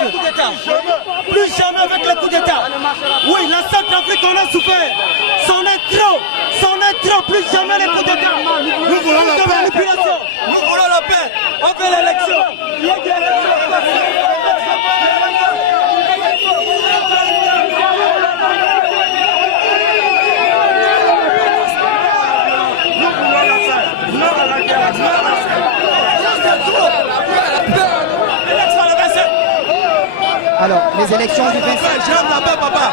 élections. Plus jamais avec le coup d'État. Oui, la Centrafrique, on a souffert. C'en est trop, plus jamais les coups d'État. Nous voulons la paix. Nous voulons la paix. On fait l'élection. Il y a des élections. Alors, les élections du 27. J'aime la paix, papa.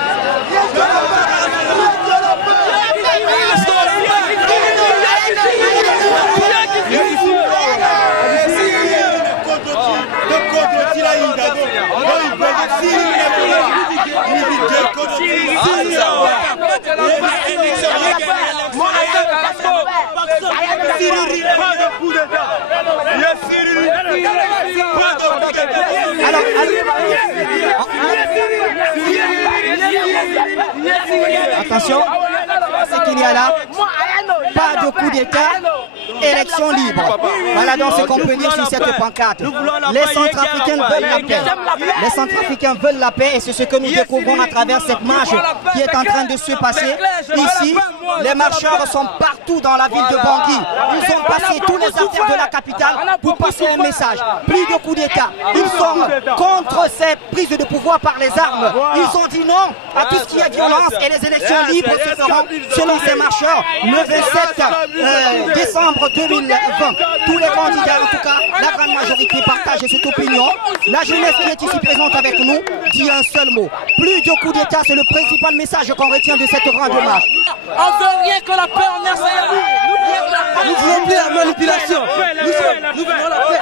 Attention, ce qu'il y a là, pas de coup d'État, élection libre. Voilà donc ce qu'on peut dire sur cette pancarte. Les Centrafricains veulent la paix. Les Centrafricains veulent la paix et c'est ce que nous découvrons à travers cette marche qui est en train de se passer ici. Les marcheurs sont partout dans la ville de Bangui. Ils ont passé tous les artères de la capitale pour passer un message. Plus de coup d'État. Ils sont contre ces prises de pouvoir par les armes. Ils ont dit non à tout ce qui est violence et les élections libres se feront selon ces marcheurs le 27 décembre 2020. Tous les candidats, en tout cas, la grande majorité partagent cette opinion. La jeunesse qui est ici présente avec nous dit un seul mot. Plus de coup d'État, c'est le principal message qu'on retient de cette grande marche. On veut rien que la paix en RCA. Nous voulons plus la manipulation. Nous voulons la paix.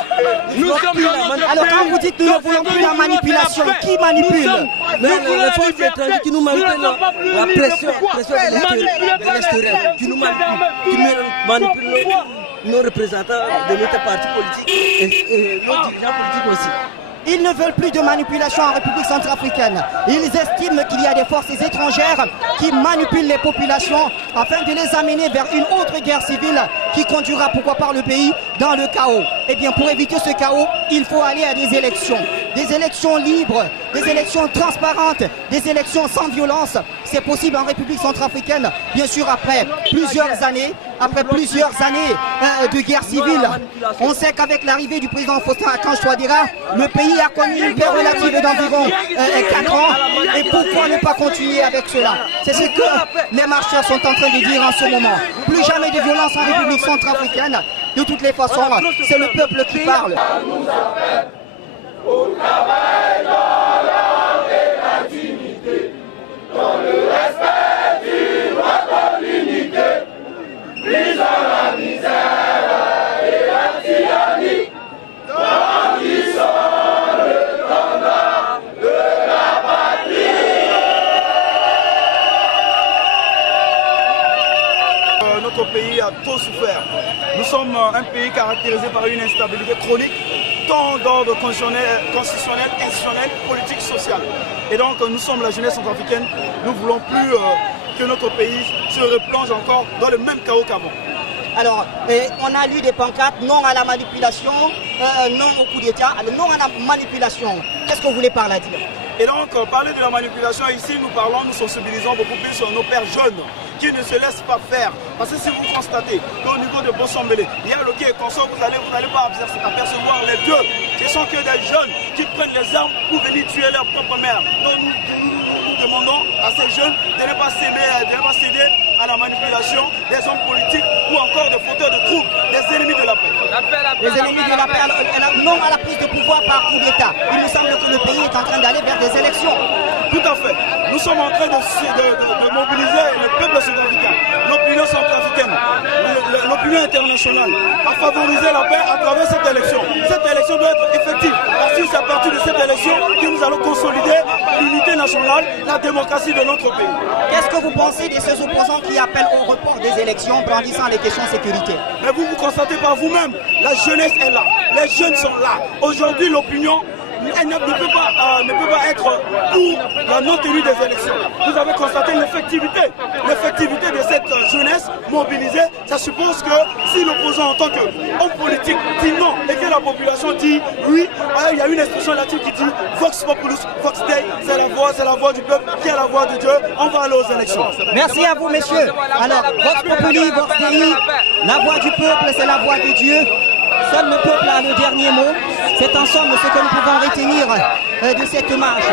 Alors quand vous dites que nous ne voulons plus la manipulation, qui manipule? Les forces étrangères qui nous manipulent, la pression de l'extérieur, qui nous manipulent nos représentants de notre parti politique et nos dirigeants politiques aussi. Ils ne veulent plus de manipulation en République centrafricaine. Ils estiment qu'il y a des forces étrangères qui manipulent les populations afin de les amener vers une autre guerre civile qui conduira pourquoi pas le pays dans le chaos. Eh bien pour éviter ce chaos, il faut aller à des élections libres, des élections transparentes, des élections sans violence. C'est possible en République centrafricaine, bien sûr après plusieurs années de guerre civile. On sait qu'avec l'arrivée du président Faustin Archange Touadéra, le pays a connu une paix relative d'environ 4 ans. Et pourquoi ne pas continuer avec cela? C'est ce que les marcheurs sont en train de dire en ce moment. Plus jamais de violence en République centrafricaine. De toutes les façons, c'est le peuple qui parle. Au travail, dans l'ordre et la dignité, dans le respect du droit de l'unité, brisant la misère et la tyrannie, grandissant le standard de la patrie. Notre pays a trop souffert. Nous sommes un pays caractérisé par une instabilité chronique, tant d'ordre constitutionnel, institutionnel, politique, social. Et donc nous sommes la jeunesse centrafricaine, nous ne voulons plus que notre pays se replonge encore dans le même chaos qu'avant. Alors, on a lu des pancartes, non à la manipulation, non au coup d'État, non à la manipulation. Qu'est-ce que vous voulez par là dire? Et donc, parler de la manipulation, ici nous sensibilisons beaucoup plus sur nos pères jeunes qui ne se laissent pas faire. Parce que si vous constatez qu'au niveau de Bossambélé, il y a le quai et consort, vous n'allez pas apercevoir les deux. Ce sont que des jeunes qui prennent les armes pour venir tuer leur propre mère. Donc nous demandons à ces jeunes de ne pas céder à la manipulation des hommes politiques ou encore des fauteurs de troubles, des ennemis de la paix. Les ennemis de la paix, non à la prise de pouvoir par coup d'État. Il nous semble que le pays est en train d'aller vers des élections. Tout à fait. Nous sommes en train de mobiliser le peuple centrafricain, l'opinion centrafricaine, l'opinion internationale, à favoriser la paix à travers cette élection. Cette élection doit être effective, parce que c'est à partir de cette élection que nous allons consolider l'unité nationale, la démocratie de notre pays. Qu'est-ce que vous pensez de ces opposants qui appellent au report des élections brandissant les questions de sécurité? Mais vous constatez par vous-même, la jeunesse est là, les jeunes sont là. Aujourd'hui, l'opinion elle ne peut pas être pour la non-tenue des élections. Vous avez constaté l'effectivité de cette jeunesse mobilisée. Ça suppose que si l'opposant en tant qu'homme politique dit non et que la population dit oui, il y a une expression latine qui dit Vox Populus, Vox Dei, c'est la voix du peuple qui est la voix de Dieu. On va aller aux élections. Merci à vous, messieurs. Alors, Vox Populi, Vox Dei, la voix du peuple, c'est la voix de Dieu. Seul le peuple a le dernier mot. C'est ensemble ce que nous pouvons retenir de cette marche.